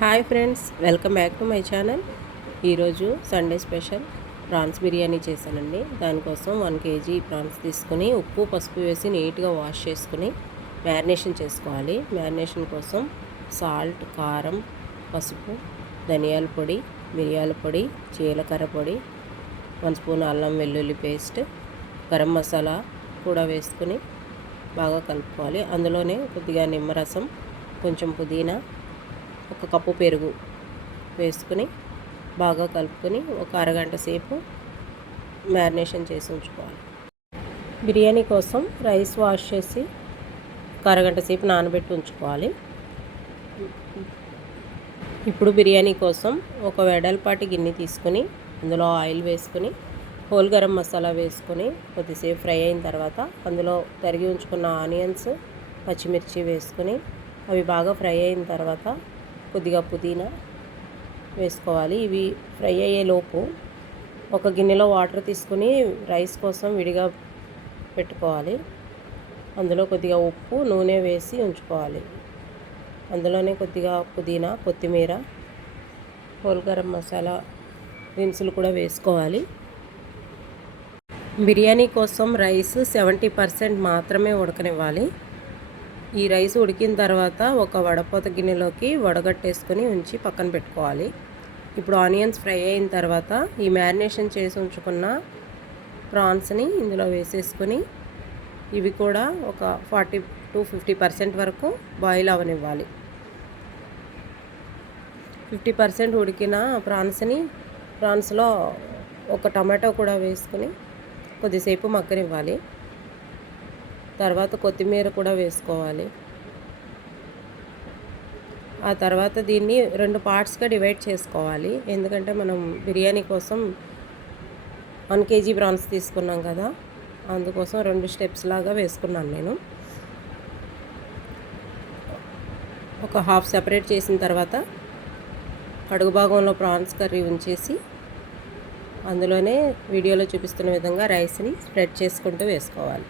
Hi friends, welcome back to my channel. ఈరోజు Sunday special prawns biryani చేశానండి. దానికోసం 1 kg prawns తీసుకుని ఉప్పు పసుపు వేసి నీట్గా వాష్ చేసుకుని మ్యారినేషన్ చేసుకోవాలి. మ్యారినేషన్ కోసం సాల్ట్, కారం, పసుపు, ధనియాల పొడి, మిరియాల పొడి, జీలకర్ర పొడి, 1 స్పూన్ అల్లం వెల్లుల్లి పేస్ట్, గరం మసాలా కూడా వేసుకుని బాగా కలుపుకోవాలి. అందులోనే కొద్దిగా నిమ్మరసం, కొంచెం పుదీనా, 1 కప్పు పెరుగు వేసుకుని బాగా కలుపుకొని ఒక అరగంట సేపు మ్యారినేషన్ చేసి ఉంచుకోవాలి. బిర్యానీ కోసం రైస్ వాష్ చేసి ఒక అరగంట సేపు నానబెట్టి ఉంచుకోవాలి. ఇప్పుడు బిర్యానీ కోసం ఒక వెడల్పాటి గిన్నె తీసుకుని అందులో ఆయిల్ వేసుకుని హోల్ గరం మసాలా వేసుకొని కొద్దిసేపు ఫ్రై అయిన తర్వాత అందులో తరిగి ఉంచుకున్న ఆనియన్స్, పచ్చిమిర్చి వేసుకొని అవి బాగా ఫ్రై అయిన తర్వాత కొద్దిగా పుదీనా వేసుకోవాలి. ఇవి ఫ్రై అయ్యేలోపు ఒక గిన్నెలో వాటర్ తీసుకుని రైస్ కోసం విడిగా పెట్టుకోవాలి. అందులో కొద్దిగా ఉప్పు, నూనె వేసి ఉంచుకోవాలి. అందులోనే కొద్దిగా పుదీనా, కొత్తిమీర, హోల్ గరం మసాలా దినుసులు కూడా వేసుకోవాలి. బిర్యానీ కోసం రైస్ 70% మాత్రమే ఉడకనివ్వాలి. ఈ రైస్ ఉడికిన తర్వాత ఒక వడపోత గిన్నెలోకి వడగట్టేసుకొని ఉంచి పక్కన పెట్టుకోవాలి. ఇప్పుడు ఆనియన్స్ ఫ్రై అయిన తర్వాత ఈ మ్యారినేషన్ చేసి ఉంచుకున్న ప్రాన్స్ని ఇందులో వేసేసుకొని ఇవి కూడా ఒక 40 to 50% వరకు బాయిల్ అవనివ్వాలి. 50% ఉడికిన ప్రాన్స్లో ఒక టమాటో కూడా వేసుకొని కొద్దిసేపు మగ్గనివ్వాలి. తర్వాత కొత్తిమీర కూడా వేసుకోవాలి. ఆ తర్వాత దీన్ని 2 పార్ట్స్గా డివైడ్ చేసుకోవాలి. ఎందుకంటే మనం బిర్యానీ కోసం 1 kg ప్రాన్స్ తీసుకున్నాం కదా, అందుకోసం 2 స్టెప్స్ లాగా వేసుకున్నాను నేను. ఒక హాఫ్ సెపరేట్ చేసిన తర్వాత అడుగు భాగంలో ప్రాన్స్ కర్రీ ఉంచేసి అందులోనే వీడియోలో చూపిస్తున్న విధంగా రైస్ని స్ప్రెడ్ చేసుకుంటూ వేసుకోవాలి.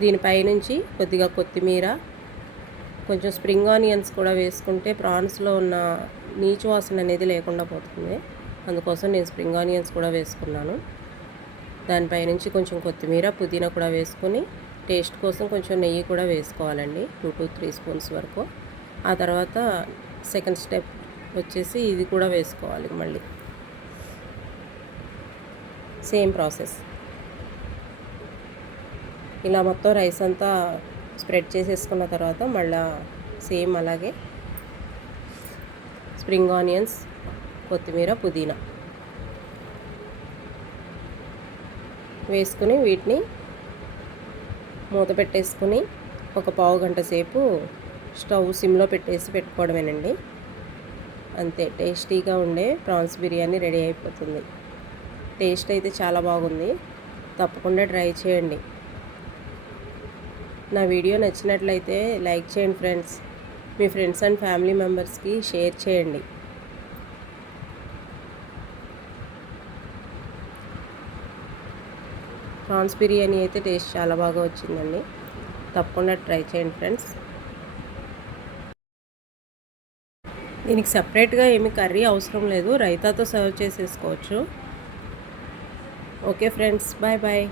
దీనిపై నుంచి కొద్దిగా కొత్తిమీర, కొంచెం స్ప్రింగ్ ఆనియన్స్ కూడా వేసుకుంటే ప్రాన్స్లో ఉన్న నీచు వాసన అనేది లేకుండా పోతుంది. అందుకోసం నేను స్ప్రింగ్ ఆనియన్స్ కూడా వేసుకున్నాను. దానిపై నుంచి కొంచెం కొత్తిమీర, పుదీనా కూడా వేసుకొని టేస్ట్ కోసం కొంచెం నెయ్యి కూడా వేసుకోవాలండి, 2 to 3 స్పూన్స్ వరకు. ఆ తర్వాత సెకండ్ స్టెప్ వచ్చేసి ఇది కూడా వేసుకోవాలి. మళ్ళీ సేమ్ ప్రాసెస్. ఇలా మొత్తం రైస్ అంతా స్ప్రెడ్ చేసేసుకున్న తర్వాత మళ్ళీ సేమ్ అలాగే స్ప్రింగ్ ఆనియన్స్, కొత్తిమీర, పుదీనా వేసుకుని వీటిని మూత పెట్టేసుకుని ఒక పావు గంట సేపు స్టవ్ సిమ్లో పెట్టుకోవడమేనండి. అంతే, టేస్టీగా ఉండే ప్రాన్స్ బిర్యానీ రెడీ అయిపోతుంది. టేస్ట్ అయితే చాలా బాగుంది. తప్పకుండా ట్రై చేయండి. నా వీడియో నచ్చినట్లయితే లైక్ చేయండి friends. Me friends and family మెంబర్స్కి షేర్ చేయండి. ప్రాన్స్ బిర్యానీ అయితే టేస్ట్ చాలా బాగా వచ్చిందండి. తప్పకుండా ట్రై చేయండి ఫ్రెండ్స్. దీనికి సపరేట్గా ఏమి కర్రీ అవసరం లేదు, రైతాతో సర్వ్ చేసేసుకోవచ్చు. Okay friends, bye bye.